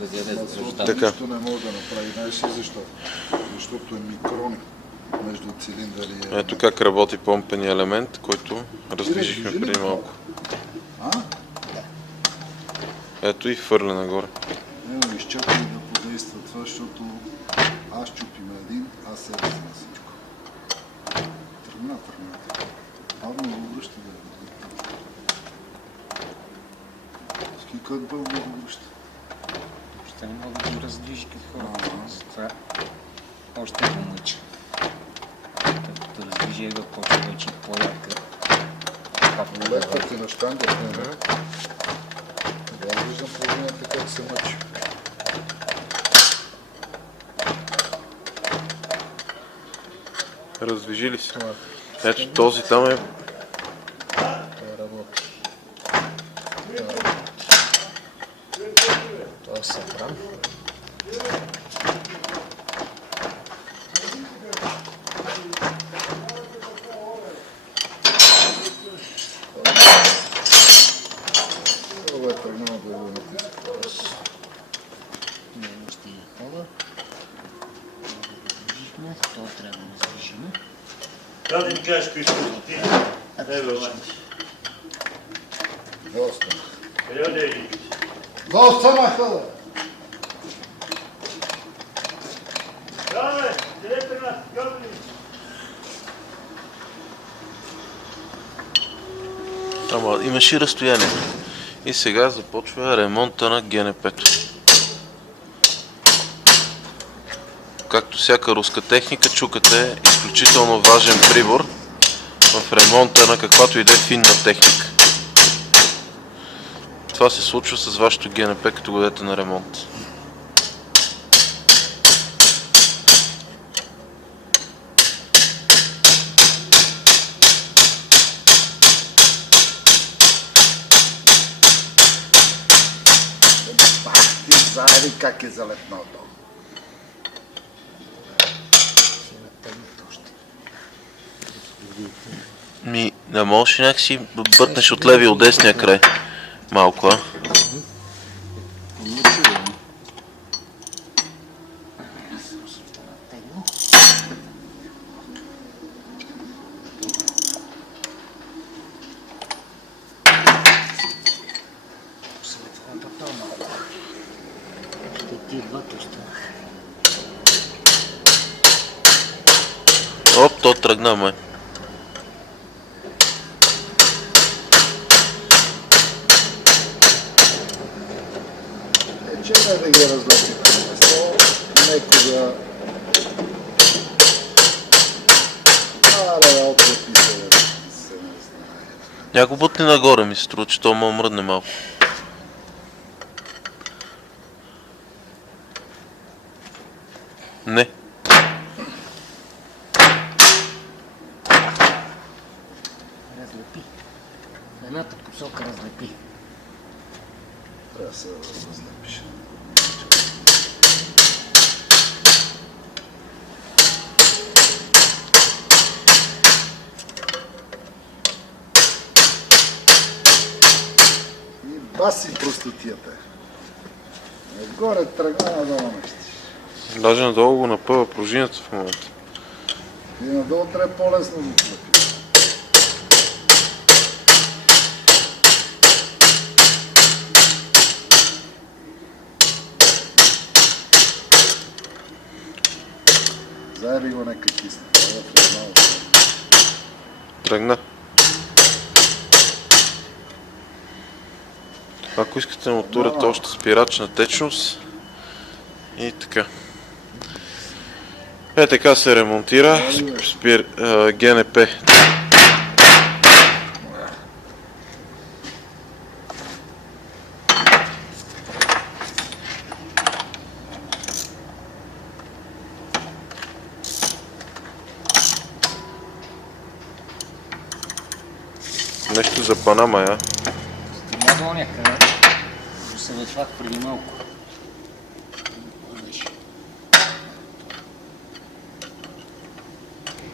разяде защо. Така. Нищо не мога да направи. Знаеш ли защо? Защото е микрони между цилиндър и Ето как работи помпения елемент, който раздвижихме преди малко. А? Ето и хвърля нагоре. Ево, изчакай да подейства това, защото аз чупим един, аз се взема всичко. Тръгна. Бавно го връща да е. Ски как бавно го връща? Ще не мога да го раздвижи като хората. Затова още го мъча. Като раздвижи го почва вече по-ярка. Лепва ти на щангата, не? Да, виждам положението как се мъчи. Раздвижи ли се? Ето този там е... Работи. Това е събран. Това е тръгнало да го натиска. Не стига хода. Раздвижихме. Това трябва да раздвижим. Трябва да ми кажеш кои са ти. Не бе, мати. Доста. Къде да е? Доста махала! Да, бе, къде тръгна? Казва ли? Ама имаш и разстояние. И сега започва ремонта на ГНП-то. Както всяка руска техника, чуката е изключително важен прибор в ремонта на каквато и да е финна техника. Това се случва с вашето ГНП, като го дадете на ремонт. Бах ти заеви как е залепнал долу. Не можеш ли някакси бъртнеш от левия от десния край? Малко, а? Оп, то тръгна, май. Че не да ги разлепи. Некога... Аре, отлепи се, да се не знае. Някой бутни нагоре ми се струва, че то ма мръдне малко. Не. Разлепи. В едната посока разлепи. Трябва да се разлепиш. И баси простотията. Отгоре тръгна, надолу нещо. Даже надолу го напъва пружината в момента. И надолу трябва по-лесно да го клепи. Заеби го нека кисне. Това е тръгнало. Тръгна. Ако искате да му турате още спирач на течност и така. Е, така се ремонтира ГНП. Нещо за Панама, я. Надолу някъде. Го съветвах преди малко.